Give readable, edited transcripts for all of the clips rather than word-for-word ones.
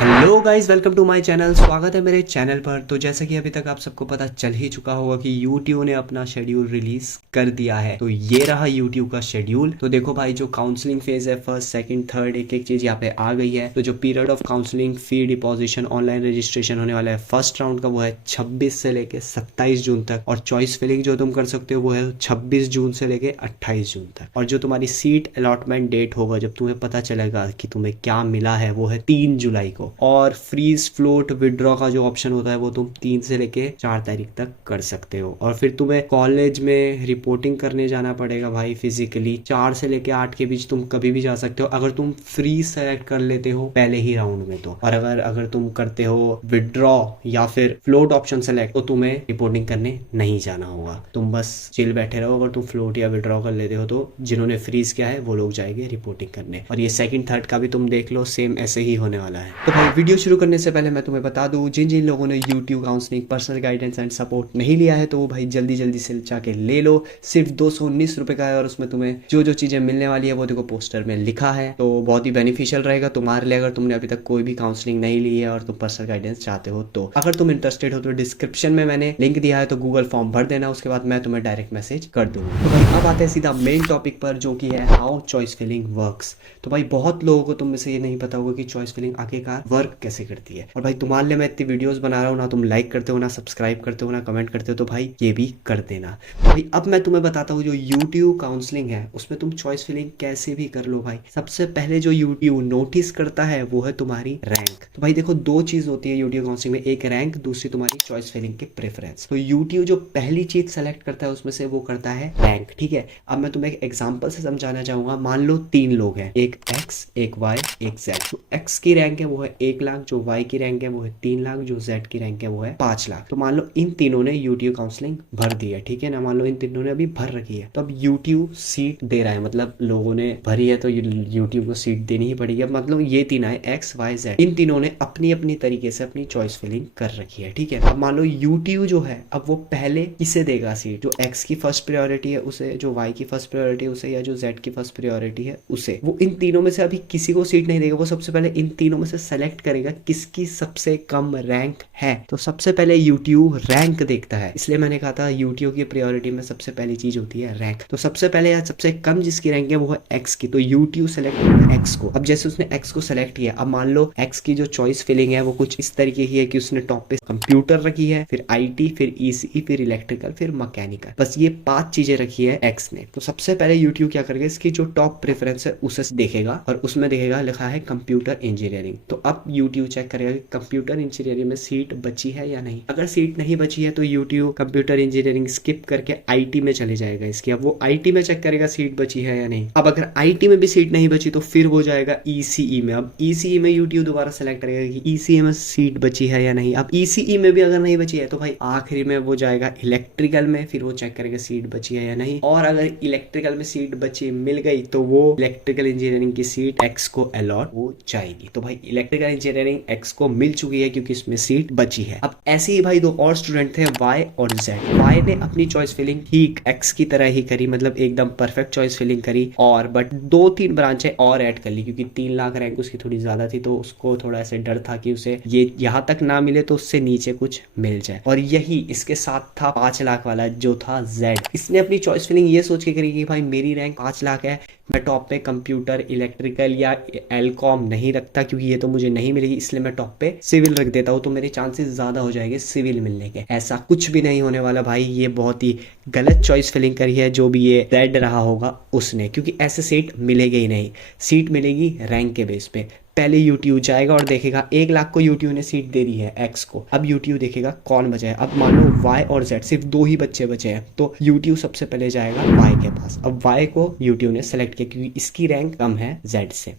Hello guys, welcome to my channel. स्वागत है मेरे चैनल पर। तो जैसा कि अभी तक आप सबको पता चल ही चुका होगा कि यूट्यूब ने अपना शेड्यूल रिलीज कर दिया है। तो ये रहा यूट्यूब का शेड्यूल। तो देखो भाई, जो काउंसलिंग फेज है, फर्स्ट सेकंड थर्ड, एक एक चीज यहाँ पे आ गई है। तो जो period of counselling, fee deposition, online registration होने वाला है फर्स्ट राउंड का, वो है 26 से लेके 27 जून तक। और चॉइस फिलिंग जो तुम कर सकते हो वो है 26 जून से लेके 28 जून तक। और जो तुम्हारी सीट अलॉटमेंट डेट होगा, जब तुम्हें पता चलेगा कि तुम्हें क्या मिला है, वो है 3 जुलाई को। और फ्रीज, फ्लोट, विड्रॉ का जो ऑप्शन होता है वो तुम 3 से लेके 4 तारीख तक कर सकते हो। और फिर तुम्हें कॉलेज में रिपोर्टिंग करने जाना पड़ेगा भाई फिजिकली। 4 से लेके 8 के बीच तुम कभी भी जा सकते हो अगर तुम फ्रीज सेलेक्ट कर लेते हो पहले ही राउंड में। तो और अगर तुम करते हो विड्रॉ या फिर फ्लोट ऑप्शन सेलेक्ट, तो तुम्हें रिपोर्टिंग करने नहीं जाना होगा। तुम बस चिल बैठे रहो। अगर तुम फ्लोट या विड्रॉ कर लेते हो तो जिन्होंने फ्रीज किया है वो लोग जाएंगे रिपोर्टिंग करने। और ये सेकंड थर्ड का भी तुम देख लो, सेम ऐसे ही होने वाला है। तो भाई वीडियो शुरू करने से पहले मैं तुम्हें बता दूं, जिन जिन लोगों ने YouTube counselling, personal guidance and support नहीं लिया है तो वो भाई जल्दी जल्दी से जाके ले लो। सिर्फ 219 रुपए का है और उसमें तुम्हें जो जो चीजें मिलने वाली है वो देखो पोस्टर में लिखा है। तो बहुत ही बेनिफिशियल रहेगा तुम्हारे लिए अगर तुमने अभी तक कोई भी काउंसलिंग नहीं ली है और तुम पर्सनल गाइडेंस चाहते हो। तो अगर तुम इंटरेस्टेड हो तो डिस्क्रिप्शन में मैंने लिंक दिया है, तो गूगल फॉर्म भर देना, उसके बाद मैं तुम्हें डायरेक्ट मैसेज कर दूंगा। तो भाई अब आते हैं सीधा मेन टॉपिक पर, जो कि है हाउ चॉइस फिलिंग वर्क्स। तो भाई बहुत लोगों को तुम में से ये नहीं पता होगा कि चॉइस फिलिंग आखिरकार वर्क कैसे करती है। और भाई तुम्हारे लिए मैं इतनी वीडियोस बना रहा हूँ, ना तुम लाइक करते हो, ना सब्सक्राइब करते हो, ना कमेंट करते हो, तो भाई ये भी कर देना। तो भाई अब मैं तुम्हें बताता हूँ, जो यूट्यूब काउंसलिंग है उसमें तुम चॉइस फिलिंग कैसे भी कर लो। भाई सबसे पहले जो यूट्यूब नोटिस करता है वो है तुम्हारी रैंक। तो भाई देखो, दो चीज होती है यूट्यूब काउंसलिंग में, एक रैंक, दूसरी तुम्हारी चॉइस फिलिंग के प्रेफरेंस। तो यूट्यूब जो पहली चीज सेलेक्ट करता है उसमें से वो करता है रैंक। ठीक है, अब मैं तुम्हें एक एग्जाम्पल से समझाना चाहूंगा। मान लो 3 लोग हैं, एक एक्स, एक वाई, एक जेड। जो एक्स की रैंक है वो है 1 लाख, जो वाई की रैंक है वो है 3 लाख, जो जेड की रैंक है वो है 5 लाख। तो मान लो इन तीनों ने यूट्यूब काउंसलिंग भर दी है, ठीक है ना। मान लो इन तीनों ने अभी भर रखी है, तो अब यूट्यूब सीट दे रहा है, मतलब लोगों ने भरी है तो यूट्यूब को सीट देनी ही पड़ेगी। अब मतलब ये तीन है, एक्स, वाई, जेड, इन तीनों ने अपनी अपनी तरीके से अपनी चॉइस फिलिंग कर रखी है। ठीक है, अब मान लो यूट्यूब जो है, अब वो पहले किसे देगा सीट, जो एक्स की फर्स्ट प्रायोरिटी है उसे, जो वाई की फर्स्ट प्रायोरिटी है उसे, या जो जेड की फर्स्ट प्रायोरिटी है उसे। वो इन तीनों में से अभी किसी को सीट नहीं देगा। वो सबसे पहले इन तीनों में से सेलेक्ट करेगा किसकी सबसे कम रैंक है। तो सबसे पहले यूट्यूब रैंक देखता है, इसलिए मैंने कहा था यूट्यूब की प्रायोरिटी में सबसे पहली चीज होती है रैंक। तो सबसे पहले या सबसे कम जिसकी रैंक है वो है एक्स की, तो यूट्यूब सेलेक्ट करेगा एक्स को। अब जैसे उसने एक्स को सेलेक्ट किया, अब मान लो एक्स की जो चॉइस फिलिंग है वो कुछ इस तरीके की है कि उसने टॉप पे कंप्यूटर रखी है, फिर आईटी, फिर ईसीई, फिर इलेक्ट्रिकल, फिर मैकेनिकल। बस ये 5 चीजें रखी है एक्स ने। तो सबसे पहले यूट्यूब क्या करेगा, इसकी जो टॉप प्रेफरेंस है उसे देखेगा और उसमें देखेगा लिखा है कंप्यूटर इंजीनियरिंग। तो अब यूट्यूब चेक करेगा कि कंप्यूटर इंजीनियरिंग में सीट बची है या नहीं। अगर सीट नहीं बची है तो यूट्यूब कंप्यूटर इंजीनियरिंग स्किप करके आईटी में चले जाएगा इसकी। अब वो आईटी में चेक करेगा सीट बची है या नहीं। अब अगर आईटी में भी सीट नहीं बची तो फिर वो जाएगा ईसीई में। अब ईसीई में यूट्यूब दोबारा सेलेक्ट करेगा कि ईसीई में सीट बची है या नहीं। अब ईसीई में भी अगर नहीं बची है तो भाई आखिरी में वो जाएगा इलेक्ट्रिकल में, फिर वो चेक करेगा सीट बची है या नहीं। और अगर इलेक्ट्रिकल में सीट बची मिल गई तो वो इलेक्ट्रिकल इंजीनियरिंग की सीट एक्स को अलॉट हो जाएगी। तो भाई इलेक्ट्रिकल इंजीनियरिंग एक्स को मिल चुकी है क्योंकि इसमें सीट बची है। अब ऐसे ही भाई दो और स्टूडेंट थे, वाई और जेड। वाई ने अपनी चॉइस फिलिंग ठीक एक्स की तरह ही करी, मतलब एकदम परफेक्ट चॉइस फिलिंग करी, और बट 2-3 ब्रांचें और ऐड कर ली क्योंकि 3 लाख रैंक उसकी थोड़ी ज्यादा थी, तो उसको थोड़ा ऐसे डर था कि उसे ये यहाँ तक ना मिले तो उससे नीचे कुछ मिल जाए। और यही इसके साथ था 5 लाख वाला जो था जेड। इसने अपनी चॉइस फिलिंग ये सोच के करी कि भाई मेरी रैंक 5 लाख है, मैं टॉप पे कंप्यूटर, इलेक्ट्रिकल या एलकॉम नहीं रखता क्योंकि ये तो मुझे नहीं मिलेगी, इसलिए मैं टॉप पे सिविल रख देता हूँ, तो मेरे चांसेस ज्यादा हो जाएंगे सिविल मिलने के। ऐसा कुछ भी नहीं होने वाला भाई, ये बहुत ही गलत चॉइस फिलिंग करी है जो भी ये जेड रहा होगा उसने, क्योंकि ऐसे सीट मिलेगी ही नहीं। सीट मिलेगी रैंक के बेस पे। पहले यूट्यूब जाएगा और देखेगा 1 लाख को यूट्यूब ने सीट दे दी है एक्स को। अब यूट्यूब देखेगा कौन बचा है। अब मान लो वाई और जेड, सिर्फ 2 ही बच्चे बचे हैं, तो यूट्यूब सबसे पहले जाएगा वाई के पास। अब वाई को यूट्यूब ने सेलेक्ट किया क्योंकि इसकी रैंक कम है जेड से।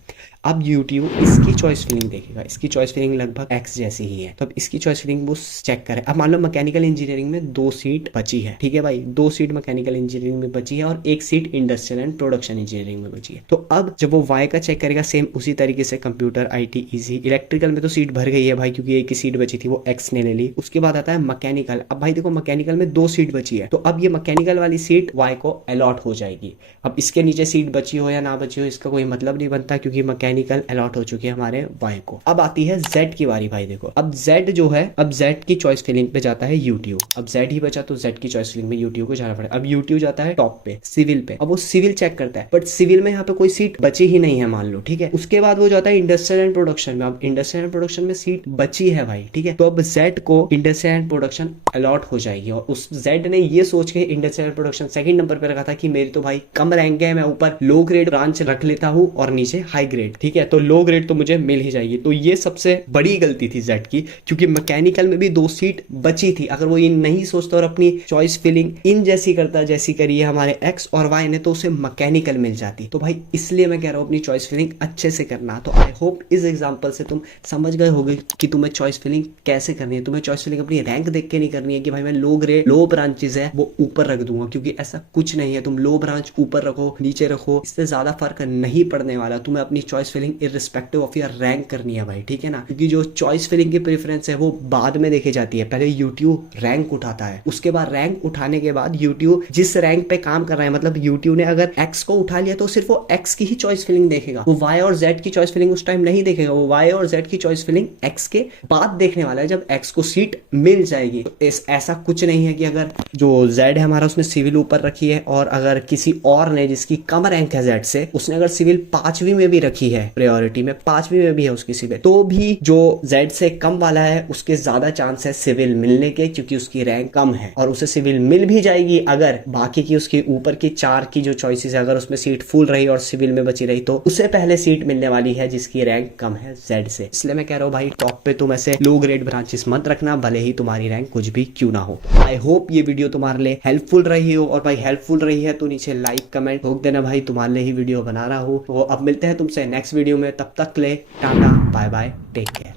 अब यूट्यूब इसकी चॉइस फिलिंग देखेगा, इसकी चॉइस फिलिंग लगभग एक्स जैसी ही है, तो अब इसकी चॉइस फिलिंग वो चेक करे। अब मान लो मैकेनिकल इंजीनियरिंग में 2 सीट बची है, ठीक है भाई, 2 सीट मैकेनिकल इंजीनियरिंग में बची है और 1 seat industrial and production engineering में बची है। तो अब जब वो वाई का चेक करेगा, सेम उसी तरीके से कंप्यूटर, आईटी, ईसी, इलेक्ट्रिकल में तो सीट भर गई है भाई क्योंकि एक ही सीट बची थी, वो एक्स ने ले ली। उसके बाद आता है मैकेनिकल। अब भाई देखो मैकेनिकल में 2 सीट बची है, तो अब ये मैकेनिकल वाली सीट वाई को अलॉट हो जाएगी। अब इसके नीचे सीट बची हो या ना बची हो इसका कोई मतलब नहीं बनता क्योंकि मैकेनिकल मैकेनिकल अलॉट हो चुकी है हमारे वाई को। अब आती है जेड की बारी भाई। देखो अब जेड जो है, अब जेड की चॉइस फिलिंग पे जाता है यूटीयू। अब जेड ही बचा तो जेड की चॉइस फिलिंग में यूटीयू को जाना पड़ेगा। अब यूटीयू जाता है टॉप पे सिविल पे। अब वो सिविल चेक करता है, बट सिविल में यहाँ पे कोई सीट बची ही नहीं है मान लो, ठीक है। उसके बाद वो जाता है इंडस्ट्रियल एंड प्रोडक्शन में। अब इंडस्ट्रियल एंड प्रोडक्शन में सीट बची है भाई, ठीक है। तो अब जेड को इंडस्ट्रियल एंड प्रोडक्शन अलॉट हो जाएगी और उस जेड ने ये सोच के industrial and production second number पे रखा था कि मेरी तो भाई कम रैंक है, मैं ऊपर लो ग्रेड ब्रांच रख लेता हूँ और नीचे हाई ग्रेड, ठीक है। तो लो ग्रेड तो मुझे मिल ही जाएगी। तो ये सबसे बड़ी गलती थी जेड की, क्योंकि मैकेनिकल में भी 2 सीट बची थी। अगर वो ये नहीं सोचता और अपनी चॉइस फिलिंग इन जैसी करता जैसी करी है हमारे एक्स और वाई ने, तो उसे मैकेनिकल मिल जाती। तो भाई इसलिए मैं कह रहा हूँ अपनी चॉइस फिलिंग अच्छे से करना। तो आई होप इस एग्जांपल से तुम समझ गए होगे कि तुम्हें चॉइस फिलिंग कैसे करनी है। तुम्हें चॉइस फिलिंग अपनी रैंक देख के नहीं करनी है कि भाई मैं लो ग्रेड लो ब्रांचेस है वो ऊपर रख दूंगा, क्योंकि ऐसा कुछ नहीं है। तुम लो ब्रांच ऊपर रखो नीचे रखो, इससे ज्यादा फर्क नहीं पड़ने वाला। तुम्हें अपनी choice filling irrespective of your rank करनी है भाई, ठीक है ना। क्योंकि जो चॉइस फिलिंग की प्रेफरेंस है वो बाद में देखी जाती है। पहले यूट्यूब रैंक उठाता है, उसके बाद रैंक उठाने के बाद यूट्यूब जिस रैंक पे काम कर रहा है, मतलब यूट्यूब ने अगर एक्स को उठा लिया तो सिर्फ वो एक्स की ही चॉइस फिलिंग देखेगा, वो वाई और जेड की चॉइस फिलिंग उस टाइम नहीं देखेगा। वो वाई और जेड की चॉइस फिलिंग एक्स के बाद देखने वाला है, जब एक्स को सीट मिल जाएगी। तो ऐसा कुछ नहीं है कि अगर जो जेड है हमारा उसने सिविल ऊपर रखी है और अगर किसी और ने जिसकी कम रैंक है जेड से, उसने अगर सिविल 5वीं में भी रखी है, प्रायोरिटी में 5वीं में भी है उसकी सिविल, तो भी जो जेड से कम वाला है उसके ज्यादा चांस है सिविल मिलने के, क्योंकि उसकी रैंक कम है और उसे सिविल मिल भी जाएगी। अगर बाकी की उसकी ऊपर की 4 की जो चॉइसेस है अगर उसमें सीट फुल रही और सिविल में बची रही, तो उसे पहले सीट मिलने वाली है जिसकी रैंक कम है जेड से। इसलिए मैं कह रहा हूँ भाई टॉप पे तुम ऐसे लो ग्रेड ब्रांचेस मत रखना, भले ही तुम्हारी रैंक कुछ भी क्यों ना हो। आई होप ये वीडियो तुम्हारे लिए हेल्पफुल रही हो, और भाई हेल्पफुल रही है तो नीचे लाइक कमेंट ठोक देना भाई, तुम्हारे लिए ही वीडियो बना रहा हूँ। तो अब मिलते हैं तुमसे नेक्स्ट वीडियो में, तब तक ले tata bye bye take care.